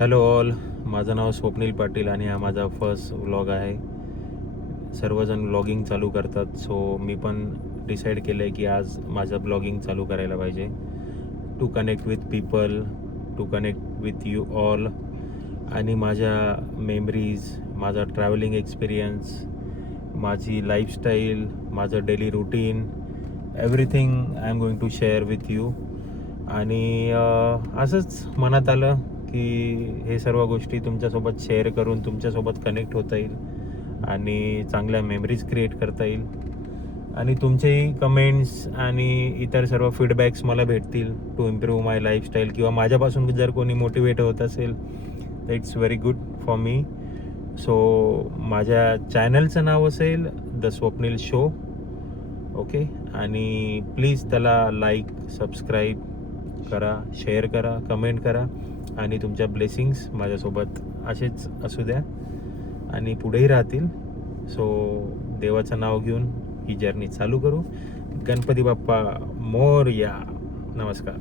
Hello all, माझं नाव स्वप्नील पाटील आणि हा माझा फर्स्ट व्लॉग आहे. सर्वजण व्लॉगिंग चालू करतात, सो मी पण डिसाईड केलं आहे की आज माझं ब्लॉगिंग चालू करायला पाहिजे. To connect with people, to connect with you all, आणि माझ्या मेमरीज, माझा ट्रॅव्हलिंग एक्सपिरियन्स, माझी लाईफस्टाईल, माझं daily routine, everything I am going to share with you. आणि असंच मनात आलं की हे सर्व गोष्टी तुमच्यासोबत शेअर करून तुमच्यासोबत कनेक्ट होता येईल आणि चांगल्या मेमरीज क्रिएट करता येईल, आणि तुमचेही कमेंट्स आणि इतर सर्व फीडबॅक्स मला भेटतील टू इम्प्रूव्ह माय लाईफस्टाईल, किंवा माझ्यापासून जर कोणी मोटिवेट होत असेल तर it's very good for me. So माझ्या चॅनलचं नाव असेल द स्वप्नील शो. ओके, आणि प्लीज त्याला लाईक, सबस्क्राईब करा, शेअर करा, कमेंट करा, आणि तुमच्या ब्लेसिंग्स माझ्यासोबत असेच असू द्या आणि पुढेही राहतील. सो देवाचं नाव घेऊन ही जर्नी चालू करू. गणपती बाप्पा मोरया. नमस्कार.